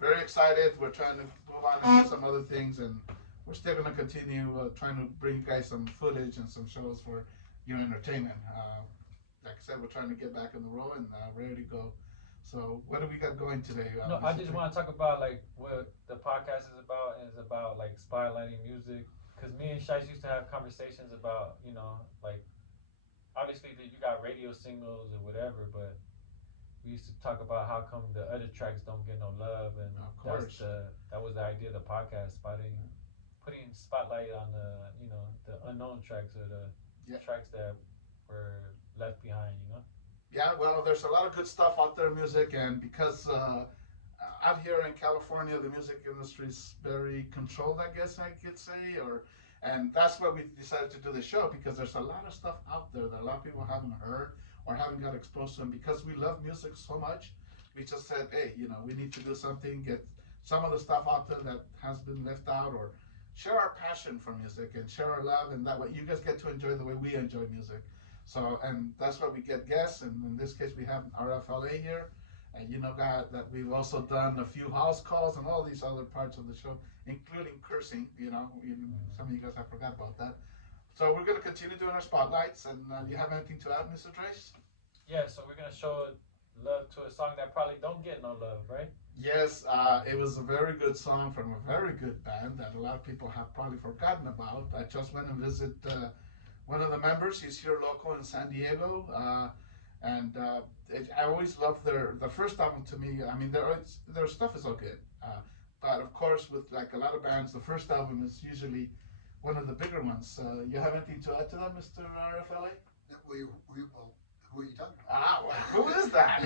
Very excited. We're trying to move on and do some other things, and we're still going to continue trying to bring you guys some footage and some shows for your entertainment. Like I said, we're trying to get back in the row and ready to go. So, what do we got going today? No, I just want to talk about like what the podcast is about, and it's about like spotlighting music. Cause me and Shice used to have conversations about, like obviously that you got radio singles or whatever, but we used to talk about how come the other tracks don't get no love, and Of course. that was the idea of the podcast, putting spotlight on the unknown tracks or the Yeah. tracks that were left behind. Yeah, well, there's a lot of good stuff out there in music, and because out here in California, the music industry is very controlled, I guess I could say, and that's why we decided to do the show because there's a lot of stuff out there that a lot of people haven't heard or haven't got exposed to, and because we love music so much, we just said, hey, we need to do something, get some of the stuff out there that has been left out, or share our passion for music and share our love, and that way you guys get to enjoy the way we enjoy music. So, and that's why we get guests, and in this case, we have RFLA here, and that we've also done a few house calls and all these other parts of the show, including cursing. Some of you guys have forgot about that. So we're going to continue doing our spotlights, and you have anything to add, Mr. Trace? Yeah, so we're gonna show love to a song that probably don't get no love, right? Yes, it was a very good song from a very good band that a lot of people have probably forgotten about. I just went and visited one of the members. He's here local in San Diego, and I always love the first album. To me, I mean, their stuff is all good, but of course, with like a lot of bands, the first album is usually one of the bigger ones. You have anything to add to that, Mr. RFLA? Well, who are you talking about? Well, who is that?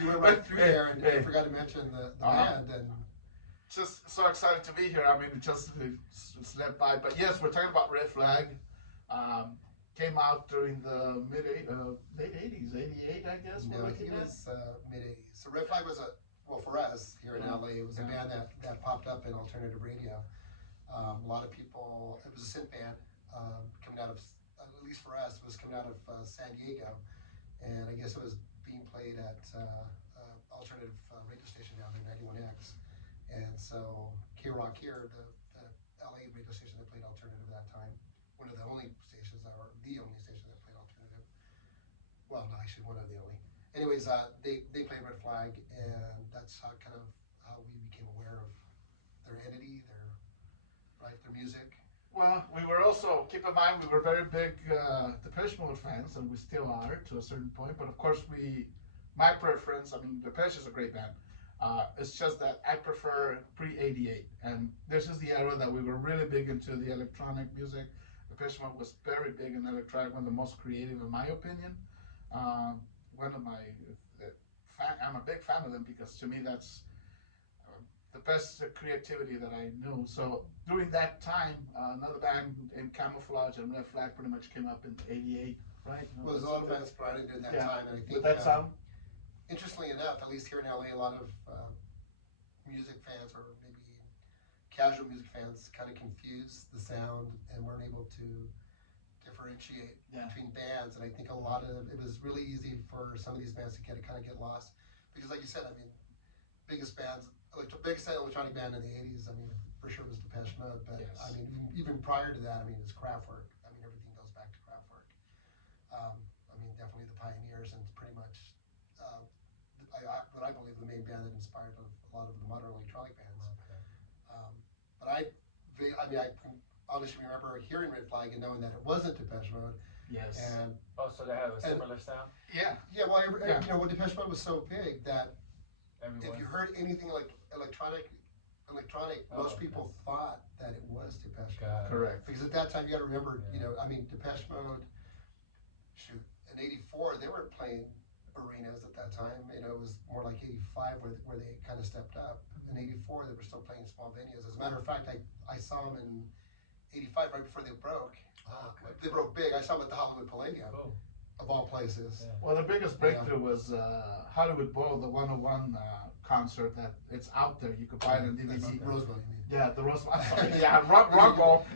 you went right through there, and you forgot to mention the band. And just so excited to be here. I mean, it just slipped by. But yes, we're talking about Red Flag. Came out during the late 80s, 88, I guess. no, I think it was mid '80s. So Red Flag was for us here in LA, it was a band that popped up in alternative radio. A lot of people, it was a synth band coming out of, at least for us, it was coming out of San Diego, and I guess it was being played at alternative radio station down there, 91X, and so K-Rock here, the LA radio station that played alternative at that time, one of the only stations, or the only station that played alternative. Well, no, actually one of the only. Anyways, they played Red Flag, and that's how we became aware of their entity, their music. Well, we were also, keep in mind, we were very big Depeche Mode fans, and we still are to a certain point. But of course, my preference, I mean, Depeche is a great band. It's just that I prefer pre-88. And this is the era that we were really big into the electronic music. Depeche Mode was very big in electronic, one of the most creative, in my opinion. I'm a big fan of them because to me that's the best creativity that I knew. So during that time, another band in Camouflage and Red Flag pretty much came up in '88, right? Well, there's a lot of bands started at that time, and I think with that sound. Interestingly enough, at least here in LA, a lot of music fans, or maybe casual music fans, kind of confuse the sound and weren't able to differentiate between bands. And I think it was really easy for some of these bands to kind of get lost, because, like you said, I mean, biggest electronic band in the '80s, I mean, for sure was Depeche Mode, but yes. I mean, even prior to that, I mean, it's Kraftwerk. I mean, everything goes back to Kraftwerk. I mean, definitely the pioneers, and pretty much what I believe the main band that inspired a lot of the modern electronic bands. Okay. But I can honestly remember hearing Red Flag and knowing that it wasn't Depeche Mode. Yes. And so they have a similar sound. Yeah. Yeah. Well, when Depeche Mode was so big that if you heard anything like electronic, most people thought that it was Depeche Mode. Correct. Because at that time, you got to remember, I mean, Depeche Mode, in '84, they weren't playing arenas at that time. It was more like '85 where they kind of stepped up. In '84, they were still playing small venues. As a matter of fact, I saw them in '85 right before they broke. They broke big. I saw them at the Hollywood Palladium. Cool. of all places. Yeah. Well, the biggest breakthrough was Hollywood Bowl, the 101 concert that it's out there. You could buy it on That's DVD. Roseville, you mean? Yeah, the Rose. I'm sorry. Yeah, Rock Bowl.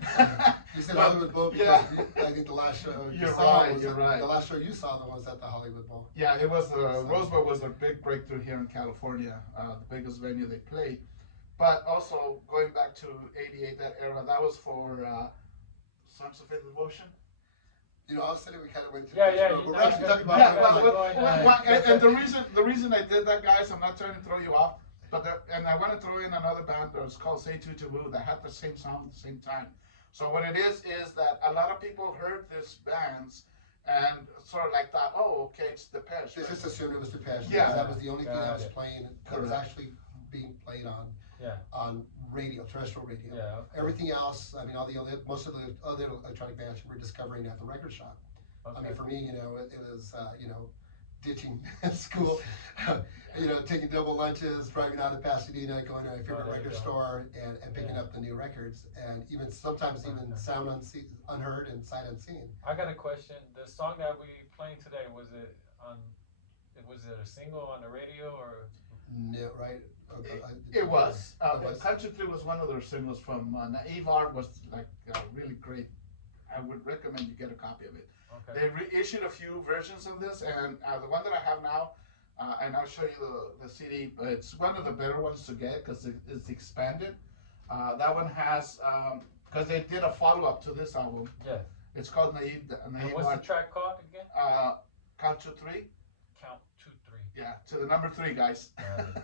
You said But, Hollywood Bowl because yeah. I think the last show You're saw right, was you're at, right. the last show you saw was at the Hollywood Bowl. Yeah, it was Rose Bowl was a big breakthrough here in California, the biggest venue they played. But also going back to '88, that era, that was for Sons of Faith and Devotion. You know, I was saying we kind of went through Yeah, this, yeah, but you we're know, actually talking about Yeah, and the reason I did that, guys, I'm not trying to throw you off, but and I want to throw in another band that was called Say Two to Woo that had the same sound at the same time. So what it is that a lot of people heard these bands and sort of like thought, oh, okay, it's Depeche. They just assumed it was Depeche. Yeah. Because that was the only thing that was Got it. playing, that was actually being played on Yeah. on radio, terrestrial radio. Yeah. Okay. Everything else, I mean, all the other, most of the other electronic bands we're discovering at the record shop. Okay. I mean, for me, you know, it was, you know, ditching school, you know, taking double lunches, driving out to Pasadena, going to my favorite there you record go. store, and picking Yeah. up the new records, and even sometimes even Okay. sound unheard and sight unseen. I got a question. The song that we playing today, was it a single on the radio or? Yeah, right. It was. It was. Country 3 was one of their singles from Naive Art was like really great. I would recommend you get a copy of it. Okay. They reissued a few versions of this, and the one that I have now, and I'll show you the CD. It's one of the better ones to get because it's expanded. That one has, because they did a follow-up to this album. Yeah. It's called Naive And what's the Art. track called again? Count to 3. Count 2, 3. Yeah, to the number 3, guys. Got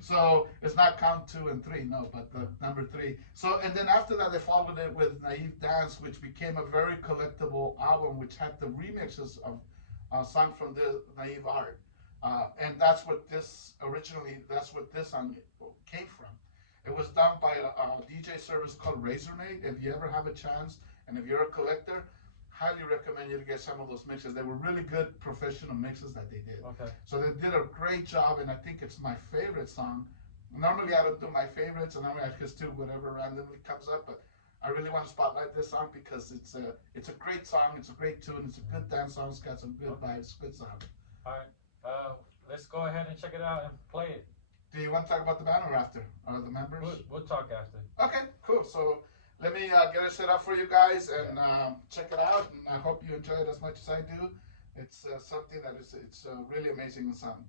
So it's not count 2 and 3, no, but the number 3. So, and then after that, they followed it with Naive Dance, which became a very collectible album, which had the remixes of songs from the Naive Art. And that's what this song came from. It was done by a DJ service called Razormate. If you ever have a chance, and if you're a collector, highly recommend you to get some of those mixes. They were really good professional mixes that they did. Okay. So they did a great job, and I think it's my favorite song. Normally I don't do my favorites, and I just do whatever randomly comes up, but I really want to spotlight this song because it's a great song, it's a great tune, it's a good dance song, it's got some good vibes, good sound. All right. Let's go ahead and check it out and play it. Do you want to talk about the band or after? Or the members? We'll talk after. Okay, cool. So let me get it set up for you guys and check it out, and I hope you enjoy it as much as I do. It's something that it's really amazing and sound.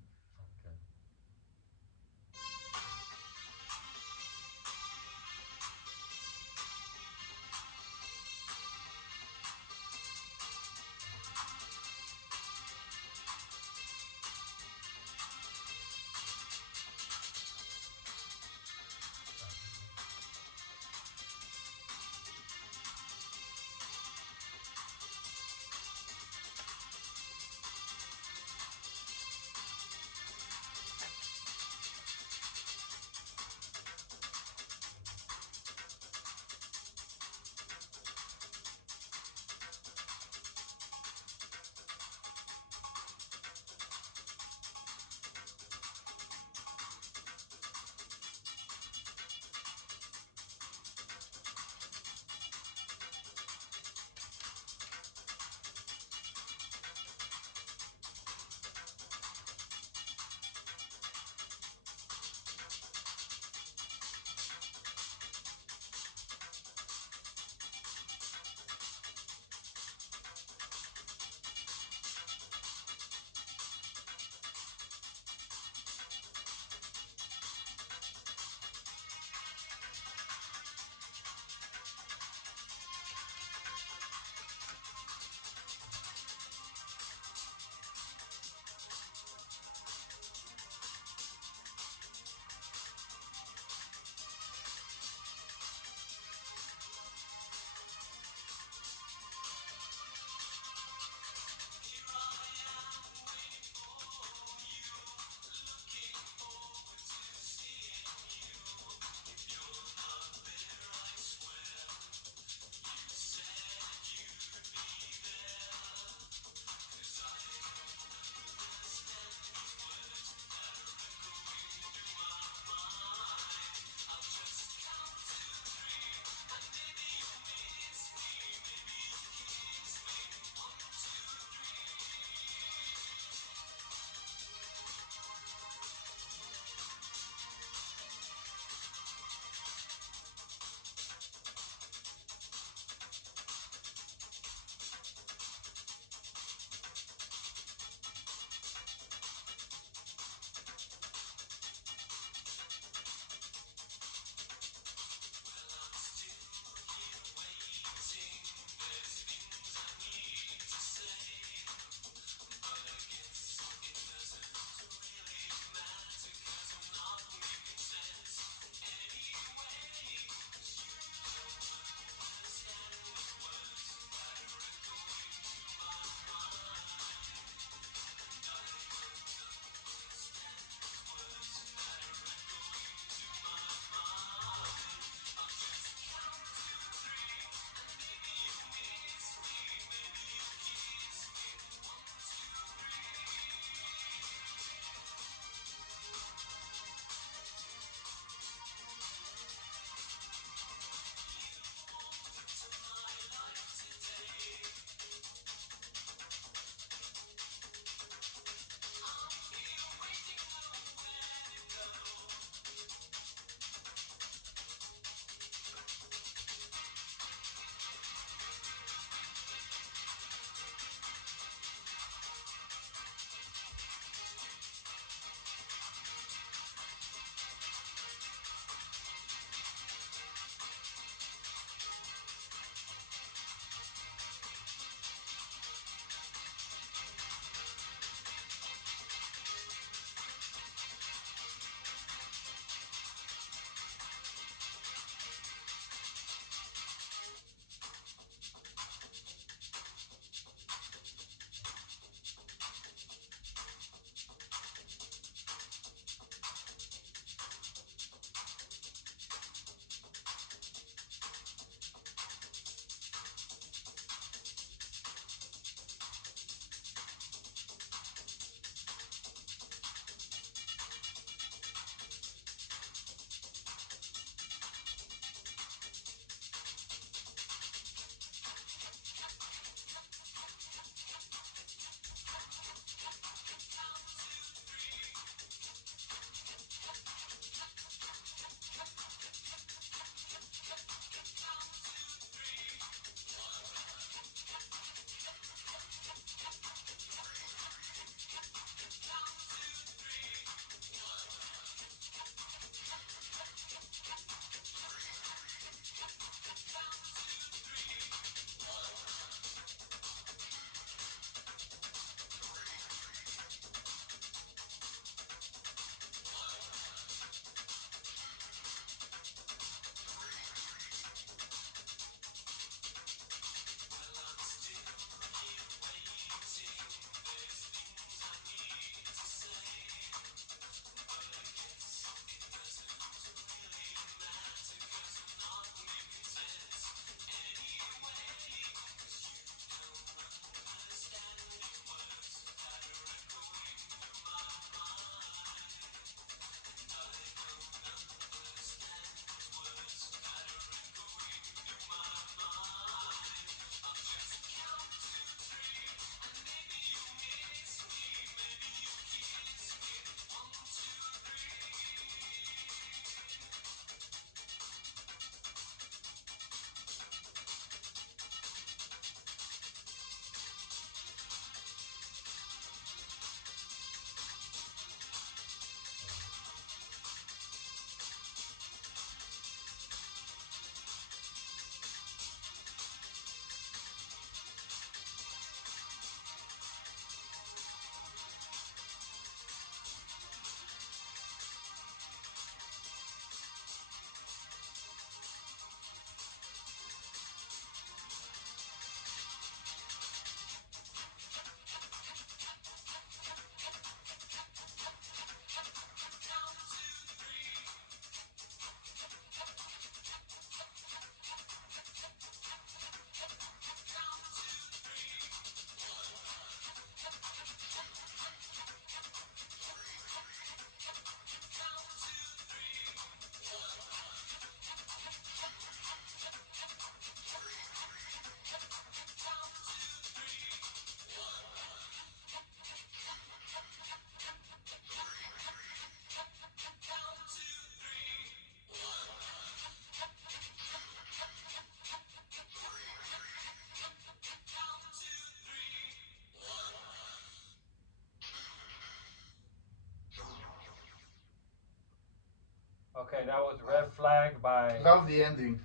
Okay, that was Red Flag by. Love the ending.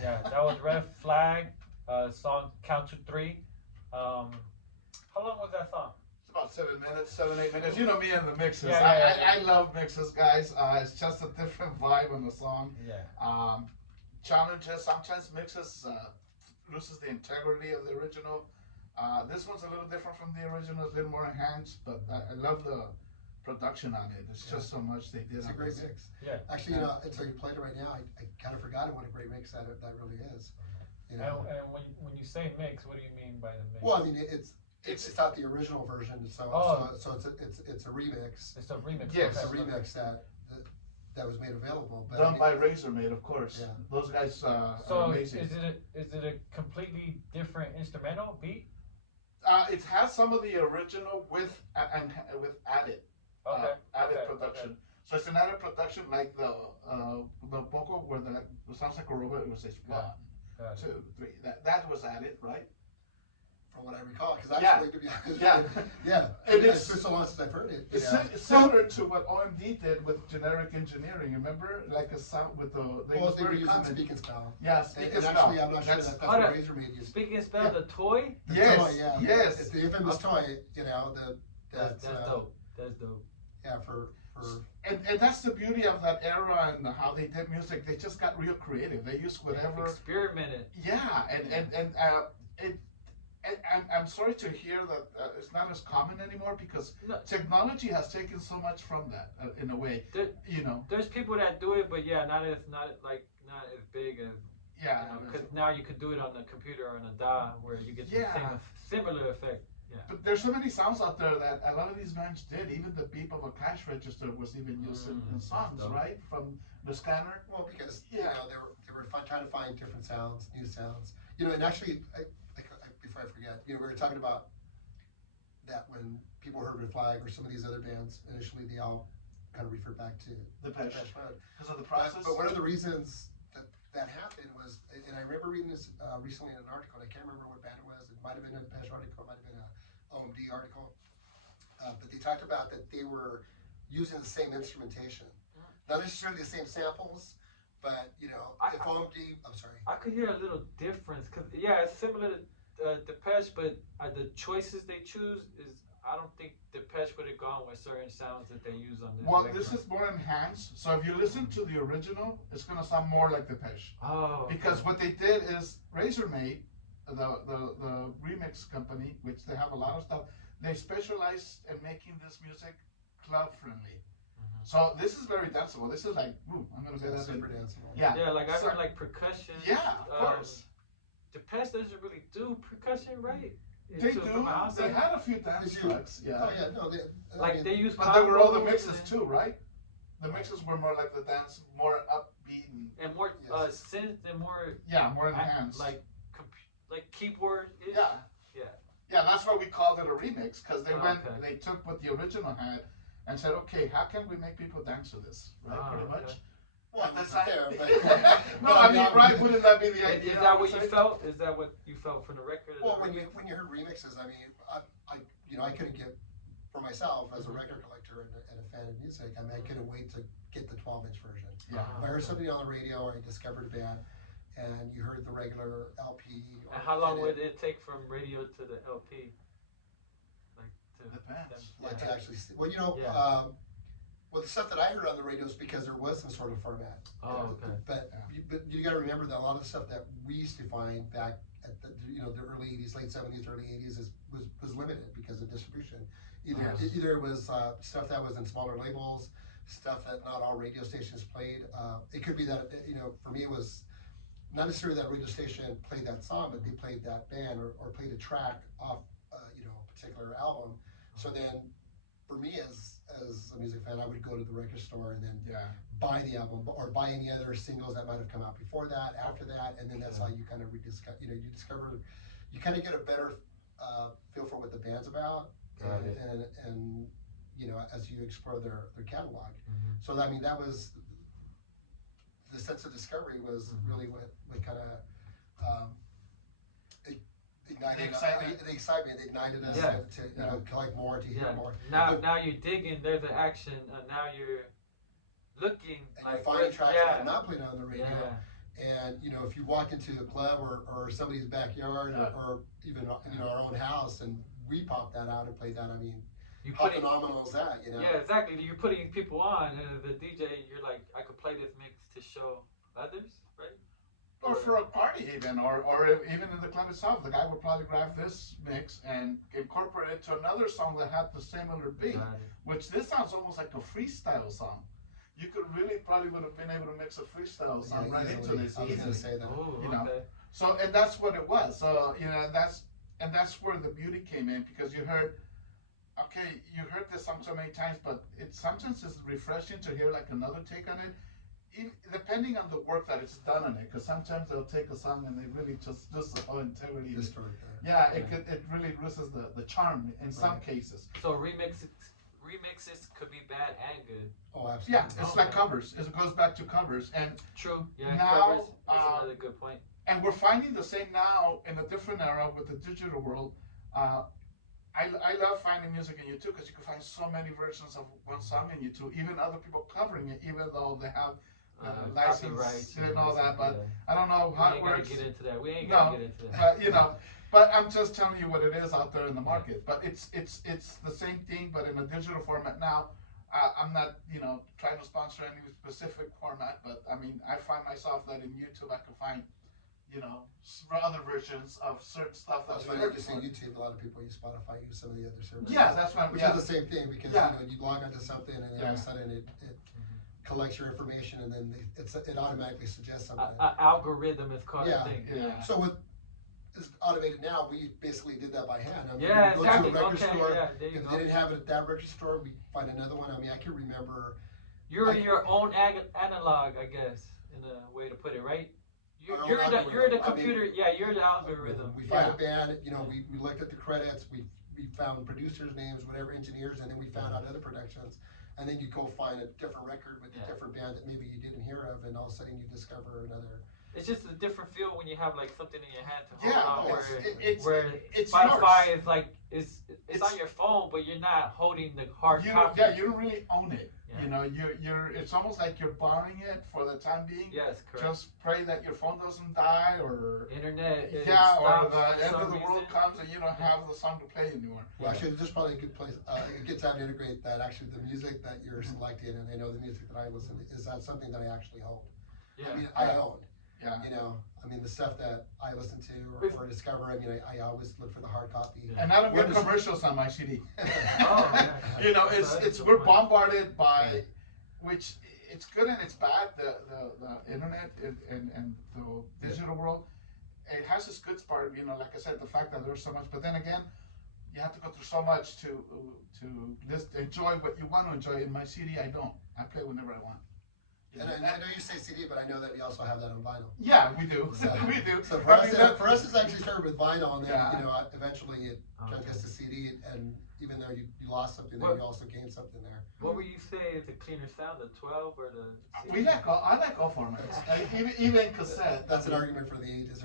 Yeah, that was Red Flag. Song Count to Three. How long was that song? It's about 7 minutes, 7, 8 minutes. You know me and the mixes. Yeah. I love mixes, guys. It's just a different vibe on the song. Yeah. Challenges. Sometimes mixes loses the integrity of the original. This one's a little different from the original. It's a little more enhanced, but I love the production on it. It's just so much they did. It's a great mix. Yeah. Actually, until you played it right now, I kind of forgotten what a great mix that really is. You know? And when you say mix, what do you mean by the mix? Well, I mean it's not the original version, so it's a remix. It's a remix. Yes. It's a remix that was made available. But Done by Razormaid, of course. Yeah. Those guys are So amazing. is it a completely different instrumental beat? It has some of the original with added production. Okay. So it's an added production, like the vocal where the sounds like a robot. It was says 1, 2, 3. That was added, right? From what I recall, because actually, to be honest, yeah. It's been so long since I've heard it. It's similar to what OMD did with generic engineering. Remember, like a sound with the. They were using Speak and Spell. Yeah, Speak and Spell. Actually, I'm not sure that's what Razormaid used. Speak and Spell, the toy. Yes, toy, yeah. Yes. It's the infamous toy. That's dope. That's dope. Yeah, for. And that's the beauty of that era and how they did music. They just got real creative. They used whatever. Experimented. Yeah, I'm sorry to hear that it's not as common anymore because technology has taken so much from that in a way. There's people that do it, but not as big as. Yeah. Because now you could do it on a computer or on a DAW where you get the same similar effect. Yeah. But there's so many sounds out there that a lot of these bands did. Even the beep of a cash register was even used in songs, right? From the scanner. Well, because they were trying to find different sounds, new sounds. And actually, before I forget, we were talking about that when people heard Red Flag or some of these other bands, initially they all kind of refer back to Depeche Mode because of the process. But one of the reasons that happened was, and I remember reading this recently in an article. I can't remember what band it was. It might have been a Depeche article. It might have been a OMD article. But they talked about that they were using the same instrumentation, not necessarily the same samples, but if OMD, I'm sorry, I could hear a little difference because it's similar to Depeche, but the choices they choose is. I don't think Depeche would have gone with certain sounds that they use on this. Well, this is more enhanced. So if you listen to the original, it's gonna sound more like Depeche. Oh. Because what they did is Razormaid, the remix company, which they have a lot of stuff, they specialize in making this music club friendly. Mm-hmm. So this is very danceable. This is like, I'm gonna say that. Super danceable. Yeah. Yeah, like I heard like percussion. Yeah, of course. Depeche doesn't really do percussion, right? They do. They had a few dance tracks. Yeah. Oh yeah, no. They use. But they were all the mixes too, right? The mixes were more like the dance, more upbeat and more synth and more. Yeah, more enhanced. Like keyboard. Yeah, that's why we called it a remix because they took what the original had and said, okay, how can we make people dance to this, right? Pretty much. Well, that's not there, but no, I mean, right? Wouldn't that be the idea? Is that what you felt? Is that what you felt from the record? Well, when you heard remixes, I mean, I couldn't get for myself as a record collector and a fan of music. I mean, I couldn't wait to get the 12-inch version. Yeah. If I heard something on the radio or I discovered a band, and you heard the regular LP. And how long would it take from radio to the LP? Depends. To actually see. Well, well, the stuff that I heard on the radio is because there was some sort of format. Oh, okay. But you got to remember that a lot of the stuff that we used to find back at the early '80s, late '70s, early '80s was limited because of distribution. Either it was stuff that was in smaller labels, stuff that not all radio stations played. It could be that for me it was not necessarily that radio station played that song, but they played that band or played a track off a particular album. So then, for me as a music fan, I would go to the record store and then buy the album or buy any other singles that might have come out before that, after that, and then that's how you kind of you kind of get a better feel for what the band's about, and as you explore their catalog. Mm-hmm. So I mean, that was the sense of discovery was really what kind of ignited the excitement ignited us to collect more, to hear more. Now you're digging. There's an action. Now you're looking and like you're finding tracks that yeah, are not played on the radio. yeah. And if you walk into a club or somebody's backyard or even our own house, and we pop that out and play that, I mean, You how putting phenomenal is that? yeah, exactly. You're putting people on, and the DJ, you're like, I could play this mix to show others, right? Or for a party even, or even in the club itself, the guy would probably grab this mix and incorporate it to another song that had the similar beat, which this sounds almost like a freestyle song. You could really probably would have been able to mix a freestyle song right easily. into this. I was going to say that. Oh, You know. okay. So, and that's what it was. So, that's where the beauty came in, because you heard this song so many times, but it sometimes is refreshing to hear like another take on it, depending on the work that it's done on it. Because sometimes they'll take a song and they really just lose the whole integrity. Yeah, it really loses the charm in some cases. So remixes could be bad and good. Oh, absolutely. Yeah, it's like covers. It goes back to covers, and True. Yeah, now, covers is another good point. and we're finding the same now in a different era with the digital world. I love finding music in YouTube because you can find so many versions of one song in YouTube, even other people covering it, even though they have license and all that. But I don't know how it works. We ain't gonna get into that. But but I'm just telling you what it is out there in the market. But it's the same thing, but in a digital format now. I'm not trying to sponsor any specific format, but I mean I find myself that in YouTube I can find other versions of certain stuff that's that's funny. You say YouTube, a lot of people use Spotify, use some of the other services. Yeah, that's right. Which is the same thing, because you log onto something and then all of a sudden it collects your information, and then it automatically suggests something. Algorithm is called a thing. Yeah. So with it's automated now, we basically did that by hand. I mean, yeah, we exactly. go to a record store. If they didn't have it at that record store, we find another one. I mean, I can remember. You're your own analog, I guess, in a way to put it, right? You're the computer. You're the algorithm. We find a band. We looked at the credits. We found producers' names, whatever, engineers, and then we found out other productions. And then you go find a different record with a different band that maybe you didn't hear of, and all of a sudden you discover another. It's just a different feel when you have like something in your hand to hold on. Where Spotify yours. is like it's on your phone, but you're not holding the hard copy. Yeah, you don't really own it. Yeah. You're it's almost like you're borrowing it for the time being. Yes, correct. Just pray that your phone doesn't die, or internet. Or the end of the world comes and you don't have the song to play anymore. Well, actually, this is probably a good place, a good time to integrate that. Actually, the music that you're selecting, and I know the music that I listen to, is that something that I actually hold. Yeah. I mean, I own. Yeah. I mean, the stuff that I listen to or discover, I mean, I always look for the hard copy. And I don't get commercials on my CD. It's we're bombarded by, which it's good and it's bad. The internet and the digital world, it has its good part. Like I said, the fact that there's so much. But then again, you have to go through so much to enjoy what you want to enjoy. In my CD, I don't. I play whenever I want. And I know you say CD, but I know that we also have that on vinyl. Yeah, we do. We do. So for us, it's actually started with vinyl, and then eventually it gets to CD. And even though you lost something there, you also gained something there. What would you say is the cleaner sound, the 12 or the CD? I like all formats. Even cassette. That's an argument for the ages.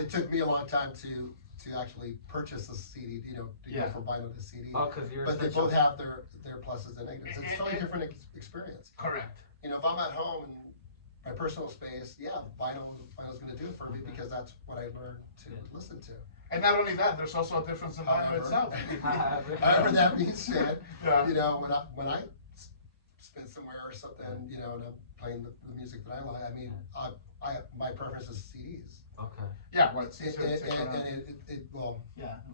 It took me a long time to actually purchase a CD, to go from vinyl to CD. Oh, because but they both have their pluses and negatives. It's a totally different experience. Correct. If I'm at home in my personal space, vinyl's going to do it for me, because that's what I learned to listen to. And not only that, there's also a difference in vinyl itself. However, that being said, when I spend somewhere or something, and I'm playing the music that I like, I mean, my preference is CDs. Okay. Yeah, well, it's easier to take around.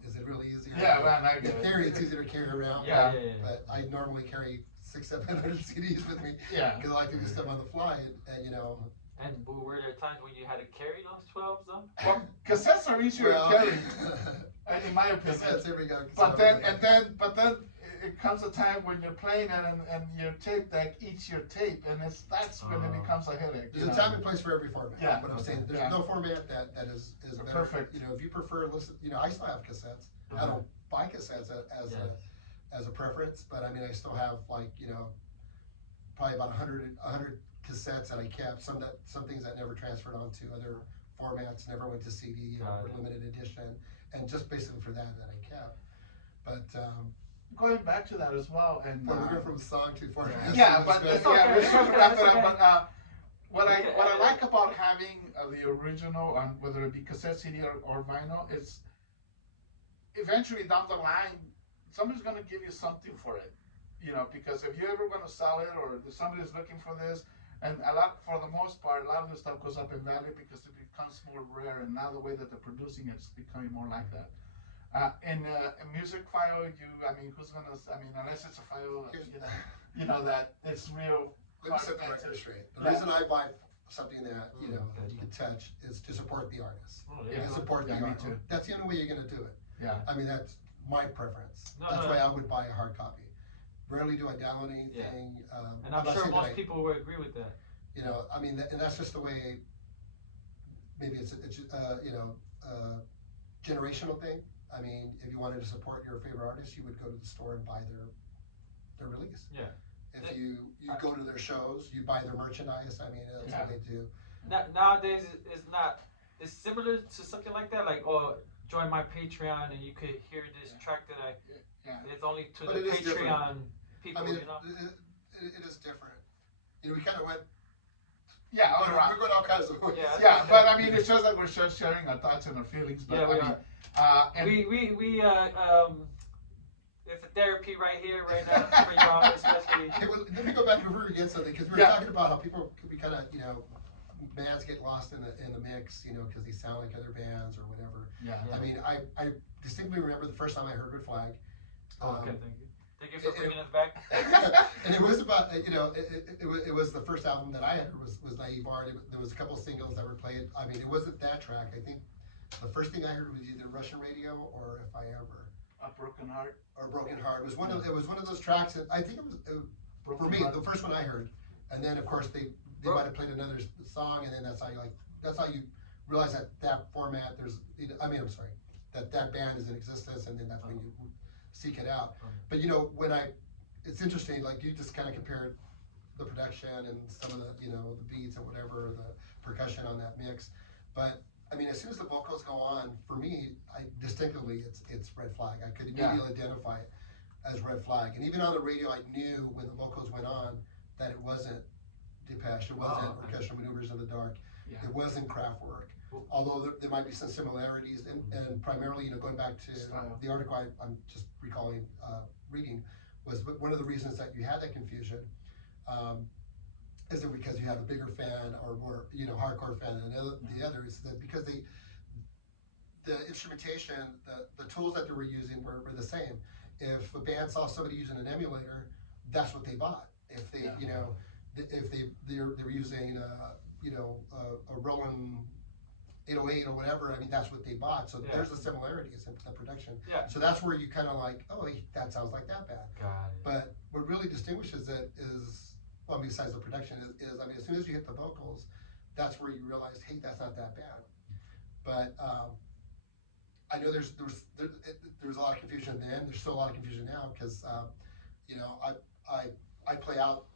Is it really easier? Yeah, man, I get it. It's easier to carry around. Yeah. But I normally carry 600-700 CDs with me. Yeah. Because I like to do stuff on the fly, and And were there times when you had to carry those 12s though? Well, cassettes are easier to carry, in my opinion. Cassettes, there we go. But then it comes a time when you're playing it and your tape deck eats your tape, and that's when it becomes a headache. There's a time and place for every format. Yeah. What I'm saying, there's no format that is better. Perfect. If you prefer listen, I still have cassettes. I don't buy cassettes as a preference, but I mean, I still have probably about 100 cassettes that I kept. Some things that never transferred onto other formats, never went to CD or limited edition, and just basically for that I kept. But going back to that as well, and But we're going from song to foreign. yeah, but yeah, we're trying to wrap it up. But what I Okay. like about having the original, on whether it be cassette, CD, or vinyl, is eventually down the line, somebody's going to give you something for it. You know, because if you're ever going to sell it, or if somebody's looking for this, and a lot, for the most part, a lot of this stuff goes up in value because it becomes more rare, and now the way that they're producing it's becoming more like that. In a music file, I mean, who's gonna, I mean, unless it's a file, you know that it's real. Let me set the record straight. The Yeah. reason I buy something that you can touch is to support the artist. Oh, Yeah. To support the Yeah, me artist. too. That's the only way you're going to do it. Yeah. I mean, that's my preference. No, that's no, why no. I would buy a hard copy. Rarely do I download anything. And I'm not sure saying most that people would agree with that. you know, I mean, and that's just the way. Maybe it's generational thing. I mean, if you wanted to support your favorite artist, you would go to the store and buy their release. Yeah. If you go to their shows, you buy their merchandise. I mean, that's what they do. Nowadays, it's similar to something like that. Like, oh, join my Patreon and you could hear this track that it's only to But the it is different. Patreon people. I mean, You know. it is different. You know, we kind of went. Yeah, all right. We're going all kinds of ways. Yeah. Yeah, but I mean, it shows that we're just sharing our thoughts and our feelings. But Yeah, we I mean, and we it's a therapy right here, right now for y'all, especially. Hey, well, let me go back over again something because we were talking about how people could be kind of, you know, bands get lost in the mix, you know, because they sound like other bands or whatever. yeah. I mean, I distinctly remember the first time I heard Red Flag. Okay, thank you. Thank you for bringing us back. And it was about, you know, it was the first album that I heard was Naive Art. There was a couple singles that were played. I mean, it wasn't that track. I think the first thing I heard was either Russian Radio or If I Ever. A Broken Heart. Or Broken Heart. It was one of those tracks that I think it was for me the first one I heard. And then of course they might have played another song, and then that's how you realize that format I'm sorry, that band is in existence, and then that's when you seek it out. But you know, it's interesting, like you just kind of compared the production and some of the, you know, the beats and whatever, the percussion on that mix. But I mean, as soon as the vocals go on, for me, distinctly it's Red Flag. I could immediately identify it as Red Flag. And even on the radio, I knew when the vocals went on that it wasn't Depeche, it wasn't Orchestral Maneuvers in the Dark, it wasn't Kraftwerk. Although there might be some similarities, and primarily, you know, going back to the article I'm just recalling reading, was one of the reasons that you had that confusion isn't because you have a bigger fan or more, you know, hardcore fan than the other. Is that because the instrumentation, the tools that they were using were the same. If a band saw somebody using an emulator, that's what they bought. If they, you know, if they were using, you know, a Roland 808 or whatever, I mean, that's what they bought. So there's the similarities in the production. Yeah. So that's where you kind of like, oh, that sounds like that band. Got it. But what really distinguishes it is, well, besides the production, is I mean, as soon as you hit the vocals, that's where you realize, hey, that's not that bad. But I know there was a lot of confusion then. There's still a lot of confusion now because, you know, I play out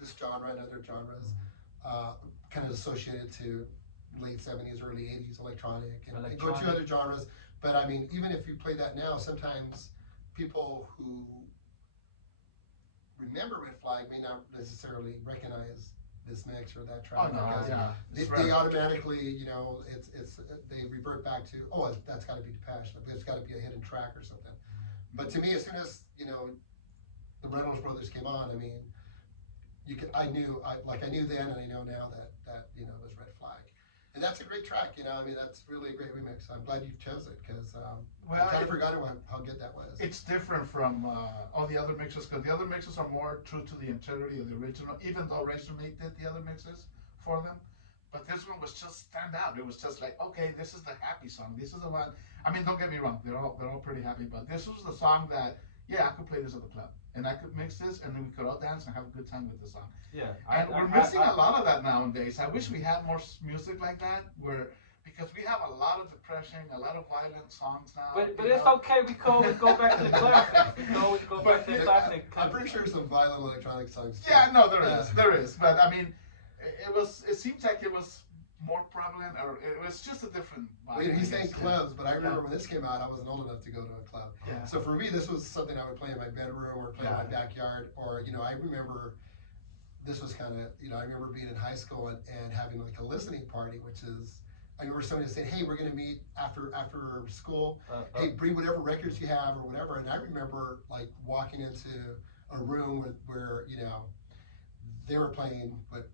this genre and other genres, kind of associated to late 70s, early 80s electronic and go to other genres. But I mean, even if you play that now, sometimes people who remember Red Flag may not necessarily recognize this mix or that track. Oh, no, because they automatically, you know, they revert back to, oh, that's got to be Depeche. There's got to be a hidden track or something. But to me, as soon as, you know, the Reynolds Brothers came on, I mean, I knew then and I know now that you know, it was Red Flag. And that's a great track, you know. I mean, that's really a great remix. I'm glad you chose it because I kind of forgot how good that was. It's different from all the other mixes because the other mixes are more true to the integrity of the original, even though Razormate did the other mixes for them. But this one was just stand out. It was just like, okay, this is the happy song. This is the one. I mean, don't get me wrong. They're all pretty happy, but this was the song that, yeah, I could play this at the club. And I could mix this, and then we could all dance and have a good time with the song. Yeah, and we're missing a lot of that nowadays. I wish we had more music like that, because we have a lot of depression, a lot of violent songs now. But it's okay. We go back to the classics. We go back to the classics. I'm pretty sure some violent electronic songs. Yeah, no, there is. But I mean, it seems like it was more prevalent, or it was just a different vibe? Well, he's saying Yeah. clubs, but I remember when this came out, I wasn't old enough to go to a club. Yeah. So for me, this was something I would play in my bedroom or play in my Yeah. backyard. Or, I remember this was kind of, I remember being in high school and having like a listening party, which is, I remember somebody saying, hey, we're going to meet after school. Hey, bring whatever records you have or whatever. And I remember like walking into a room where they were playing what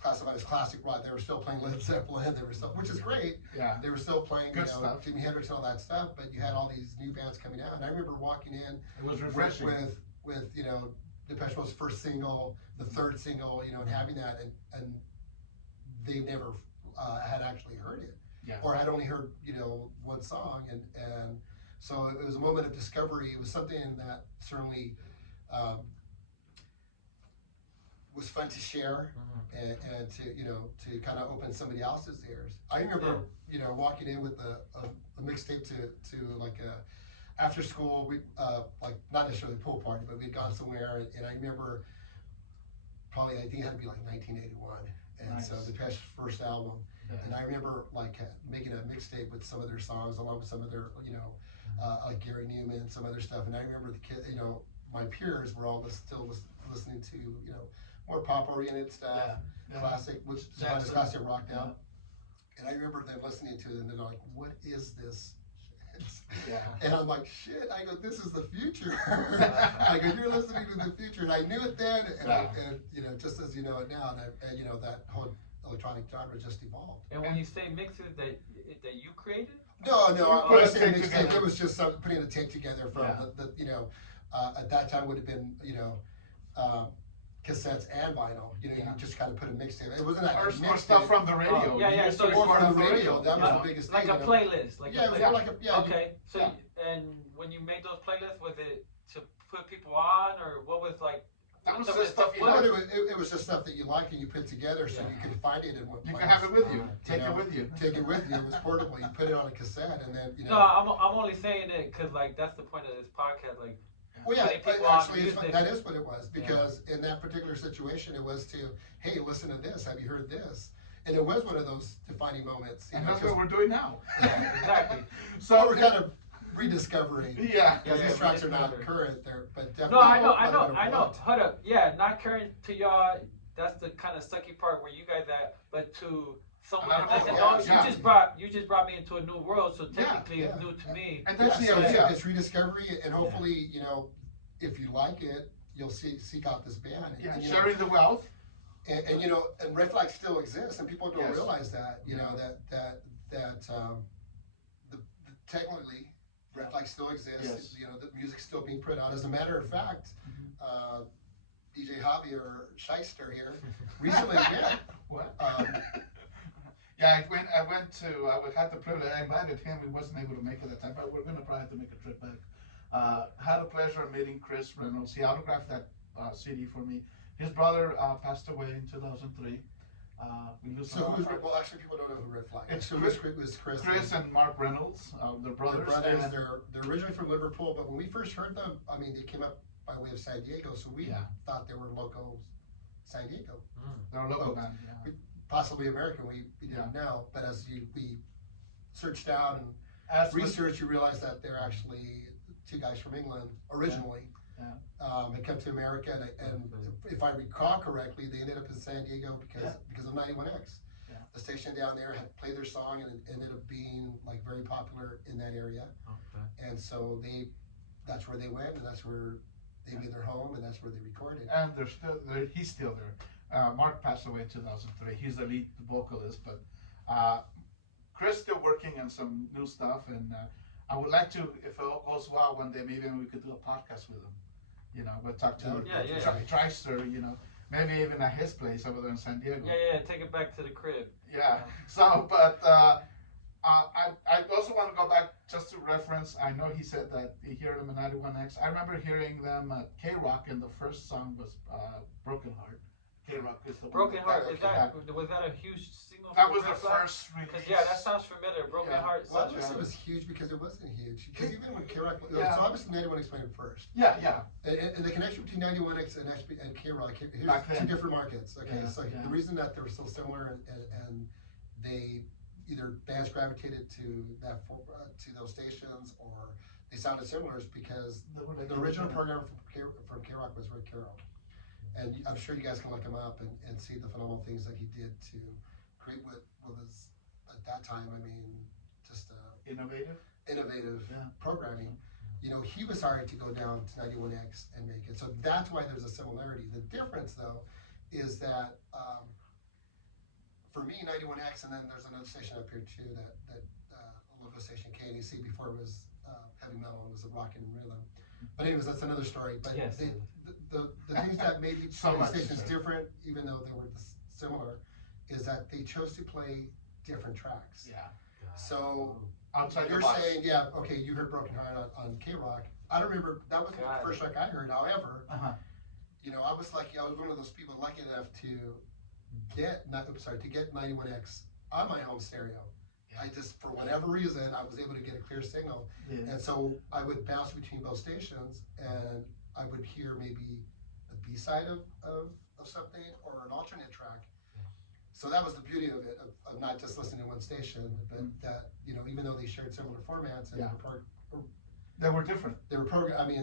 classified as classic rock. They were still playing Led Zeppelin. They were still, which is great. Yeah. They were still playing, Good stuff. Jimi Hendrix and all that stuff. But you had all these new bands coming out, and I remember walking in. It was refreshing. With Depeche Mode's first single, the third single, and having that, and they never had actually heard it, Yeah. or had only heard one song, and so it was a moment of discovery. It was something that certainly was fun to share, and to kind of open somebody else's ears. I remember walking in with a mixtape to like a after school, we like not necessarily a pool party, but we'd gone somewhere, and I remember probably, I think it had to be like 1981, and Nice. so Depeche's first album, Yeah. and I remember like making a mixtape with some of their songs along with some of their like Gary Newman, some other stuff, and I remember the kid, my peers were all still listening to more pop oriented stuff, Yeah. classic, which is Jackson. classic rock now, and I remember them listening to it, and they're like, "What is this?" Yeah. And I'm like, shit, I go, this is the future. I go, you're listening to the future. And I knew it then, and just as you know it now, and that whole electronic genre just evolved. And when you say mixes that you created? No, put I a was saying tape mixtape. together. It was just putting a tape together from at that time would have been, cassettes and vinyl. You just kind of put a mixtape. It wasn't that Or mixtape. stuff from the radio. Oh, yeah, You yeah, used so to it's record from on the radio. That was the biggest Like thing. a playlist. Yeah, it was more like a Okay, so and when you made those playlists, was it to put people on, or what was like? That was what just stuff you Well, liked. it was just stuff that you like and you put together so you could find it in one You place. can have it with you. Take it with you. Take it with you. It was portable. You put it on a cassette and then No, I'm only saying it because like that's the point of this podcast. Like, Well, yeah, putting people on actually, music. that is what it was, because in that particular situation, it was to, hey, listen to this. Have you heard this? And it was one of those defining moments. And that's what we're doing now. Exactly. So we're kind of rediscovering. Yeah. Because these tracks are not rediscovering. current there, but No, definitely. I know. Hold up. Yeah, not current to y'all. That's the kind of sucky part where you guys at. But to someone that doesn't know, you just brought me into a new world. So technically, it's new to me. And that's the so idea. it's rediscovery, and hopefully, if you like it, you'll seek out this band. And, Sharing the wealth. And red flags still exist, and people don't Yes. realize that. Technically, red flags still exist. Yes. The music's still being put out. As a matter of fact, DJ Javier Shyster here recently, What? Yeah, I went to, I had the privilege, I invited him, he wasn't able to make it at that time, but we're going to probably have to make a trip back. Had a pleasure of meeting Chris Reynolds. He autographed that CD for me. His brother passed away in 2003. We lose So well, actually, people don't know who Red Flag is. It's So Chris- it was Chris. Chris and Mark Reynolds, their brothers. and- They're originally from Liverpool, but when we first heard them, I mean, they came up by way of San Diego, so we thought they were local San Diego, They're a local band. Yeah. possibly American. We didn't know, but as we searched out and As with- researched, you realize that they're actually two guys from England originally. Yeah. They came to America, and if I recall correctly, they ended up in San Diego because of 91X. Yeah. The station down there had played their song, and it ended up being like very popular in that area. Okay. And so that's where they went, and that's where they made their home, and that's where they recorded. And he's still there. Mark passed away in 2003. He's the lead vocalist, but Chris still working on some new stuff, and I would like to, if it all goes well, one day maybe we could do a podcast with him. We'll talk to Dreister, maybe even at his place over there in San Diego. Yeah, take it back to the crib. Yeah. So, but I also want to go back just to reference. I know he said that he heard them in 91X. I remember hearing them at K-Rock, and the first song was Broken Heart. K-Rock is the Broken one. Heart. Was that a huge single? That for was the Red Flag? first release. Because yeah, that sounds familiar. Broken Yeah. Heart. Well, I Such would say a, it was huge because it wasn't huge. Because even when K-Rock, Yeah. so obviously 91 explained it first. Yeah, yeah. And the connection between 91X and K-Rock, here's Back then. two different markets. Okay, Yeah, so yeah. the reason that they're so similar and they either bands gravitated to to those stations or they sounded similar is because the original program from K-Rock was Rick Carroll. And I'm sure you guys can look him up and see the phenomenal things that he did to create what was at that time, I mean, just Innovative. Yeah. Programming. You know, he was hired to go down to 91X and make it. So that's why there's a similarity. The difference, though, is that for me, 91X, and then there's another station up here too that a local station, KNEC, before it was heavy metal, it was a rock and rhythm. But anyways, that's another story. But yes. the things that made each stations different, even though they were similar, is that they chose to play different tracks. Yeah. So Outside you're the box. saying, yeah, okay, you heard Broken Heart on K-Rock. I don't remember, that wasn't the first track I heard. However, you know, I was one of those people lucky enough to get 91X on my home stereo. I just, for whatever reason, I was able to get a clear signal. Yeah. And so I would bounce between both stations and I would hear maybe the B-side of something or an alternate track. So that was the beauty of it, of not just listening to one station, but that, you know, even though they shared similar formats and they were different. They were I mean,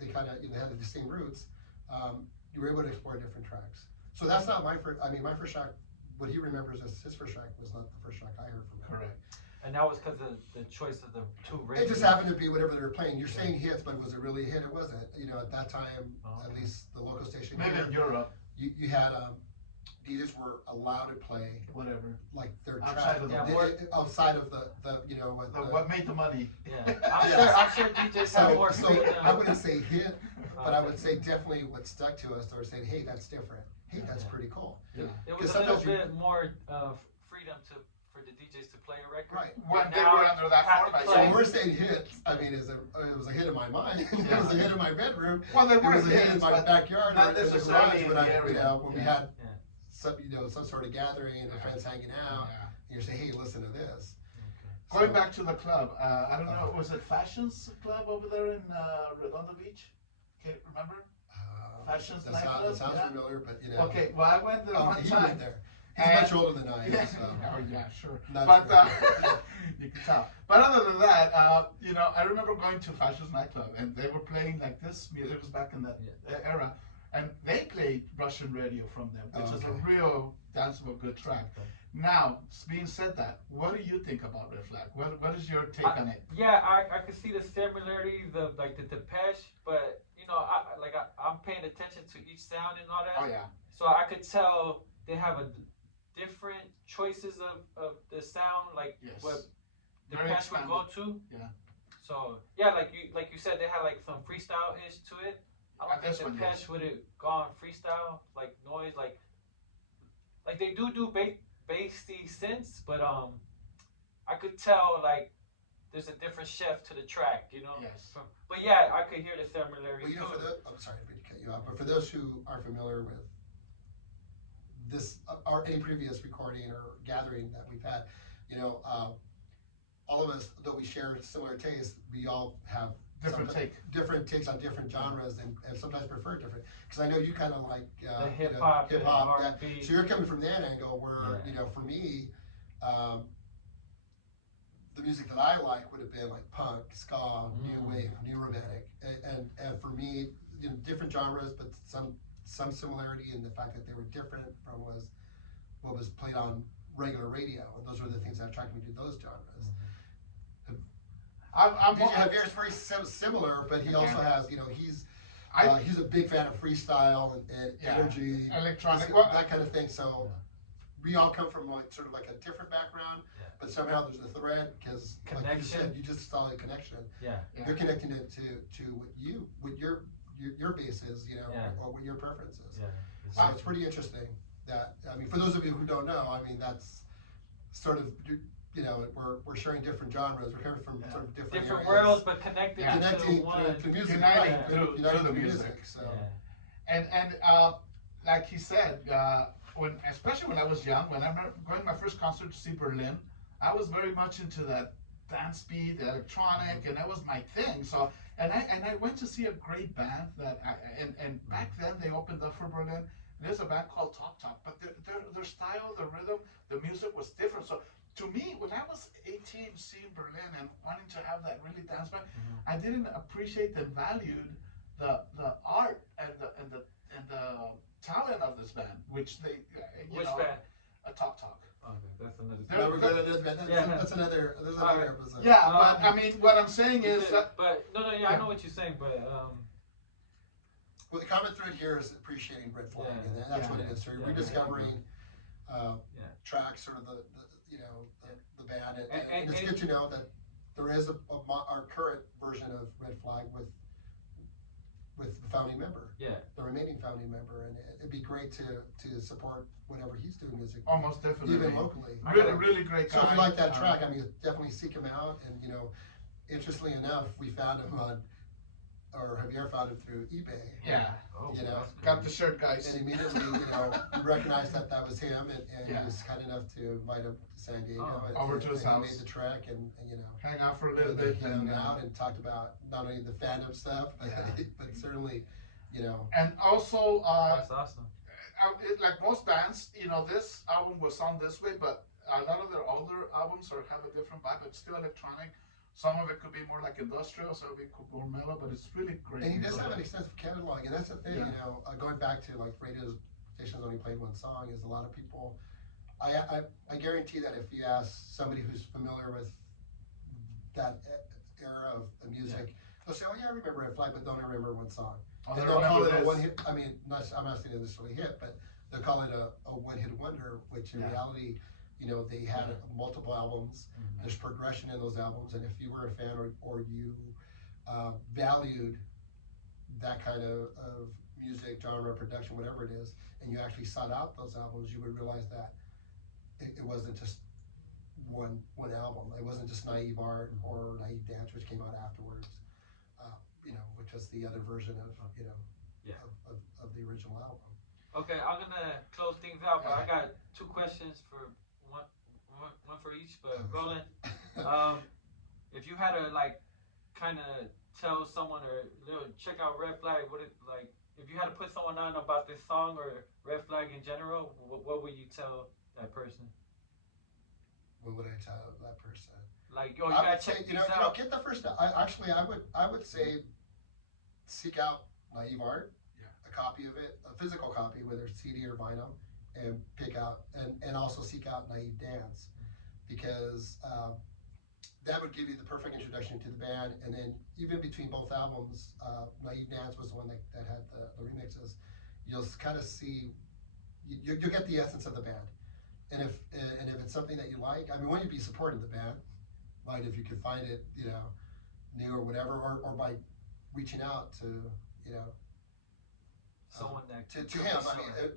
they kind of, you know, had the same roots. You were able to explore different tracks. So that's not my first. I mean, my first track, what he remembers as his first track, was not the first track I heard from him. Correct. And that was because of the choice of the two It radios. just happened to be whatever they were playing. You're saying hits, but was it really a hit? It wasn't. You know, at that time, at least the local station Maybe here, in Europe. you had DJs were allowed to play whatever, like their outside track of outside of the you know what made the money. Yeah, I'm sure DJs have more. So I wouldn't say hit, but I would say definitely what stuck to us. They were saying, hey, that's different. Hey, that's pretty cool. Yeah. It was a little bit more freedom for the DJs to play a record. Right. When they were under that format. So when we're saying hits, I mean, it was a hit in my mind. It was a hit in my bedroom. Well, it was a hit in my backyard. Not necessarily in the garage, area. You know, when we had some sort of gathering and friends hanging out, and you're saying, hey, listen to this. Okay. Going back to the club, I don't know, was it Fashions Club over there in Redondo Beach? Can't remember? Fashions nightclub? That sounds familiar, but you know. Okay, well, I went there one he time. went there. He's much older than I am. Yeah, So. oh, yeah, sure. But You can tell. But other than that, you know, I remember going to Fashions nightclub, and they were playing like this music. It was back in that era. And they played Russian radio from them, which is a real danceable good track. Okay. Now, being said that, what do you think about Red Flag? What is your take on it? Yeah, I could see the similarity, the Depeche, but you know, I'm paying attention to each sound and all that. Oh yeah. So I could tell they have a different choices of the sound, like what Depeche would go to. Yeah. So yeah, like you said, they had like some freestyle ish to it. I don't think Depeche would have gone freestyle, like noise, like they do bassy synths, but I could tell like there's a different chef to the track, you know. Yes. But yeah, I could hear the similarity. Well, you know, I'm sorry to cut you off, but for those who are familiar with this or any previous recording or gathering that we've had, you know, all of us, though we share similar tastes, we all have different takes on different genres and sometimes prefer different. Because I know you kind of like the hip hop, R&B. So you're coming from that angle where you know, for me, the music that I like would have been like punk, ska, new wave, new romantic, and for me, you know, different genres, but some similarity in the fact that they were different from what was played on regular radio, and those were the things that attracted me to those genres. Javier's very similar, but he also has, you know, he's a big fan of freestyle and energy, electronic, that kind of thing. So we all come from like sort of like a different background, but somehow there's a thread because, like you said, you just saw a connection. Yeah. You're connecting it to what your base is, you know, or what your preference is. Yeah. So it's pretty interesting. That, I mean, for those of you who don't know, I mean, that's sort of, you know, we're sharing different genres. We're coming from sort of different areas, worlds, but connecting to one. To music, uniting through the music. So. And like he said, when especially when I was young, when I remember going to my first concert to see Berlin, I was very much into that dance beat, the electronic, and that was my thing. So, and I went to see a great band and back then they opened up for Berlin. There's a band called Talk Talk, but their style, the rhythm, the music was different. So to me, when I was 18, seeing Berlin and wanting to have that really dance band, I didn't appreciate and valued the art and the talent of this band, which they Which band? A Talk Talk. Okay, that's another. No, we're good. That's another. There's another episode. Yeah, but I mean, what I'm saying is that. But no, yeah, I know what you're saying, but Well, the common thread here is appreciating Red Flag, and that's what it is. So you're rediscovering tracks, sort of the band, and it's good to know that there is our current version of Red Flag with the founding member, the remaining founding member, and it'd be great to support whatever he's doing musically. Almost definitely. Even locally. Really great guy. So if you like that track, I mean, definitely seek him out. And interestingly enough, we found him or Javier found him through eBay. Yeah. Got the shirt, guys. And immediately, recognized that was him, and he was kind enough to invite him to San Diego. Over to his house. He made the trek and hang out for a little bit. He hung out and talked about not only the fandom stuff, but certainly, And also, that's awesome. Like most bands, this album was sound this way, but a lot of their older albums have a different vibe. It's still electronic. Some of it could be more like industrial, some of it could be more mellow, but it's really great. And he does have an extensive catalog, and that's the thing, going back to like radio stations only played one song, is a lot of people, I guarantee that if you ask somebody who's familiar with that era of music, they'll say, oh yeah, I remember Red Flag, but don't remember one song. Oh, and they'll call it a one hit, I mean, I'm not saying necessarily hit, but they'll call it a one hit wonder, which in reality, they had multiple albums. There's progression in those albums, and if you were a fan or you valued that kind of music, genre, production, whatever it is, and you actually sought out those albums, you would realize that it wasn't just one album. It wasn't just Naive Art or Naive Dance, which came out afterwards, which was the other version of of the original album. Okay, I'm gonna close things out, but I got two questions for one for each. But Roland, if you had to kind of tell someone or check out Red Flag, if you had to put someone on about this song or Red Flag in general, what would you tell that person? What would I tell that person? You gotta check these out. Get the first. I would say seek out Naive Art, a copy of it, a physical copy, whether it's CD or vinyl, and pick out and also seek out Naive Dance, because that would give you the perfect introduction to the band. And then even between both albums, Naive Dance was the one that had the remixes. You'll kind of see, you'll get the essence of the band. And if it's something that you like, I mean, when you'd be supporting the band, right? If you could find it, new or whatever, or by reaching out to, someone that to him. I mean,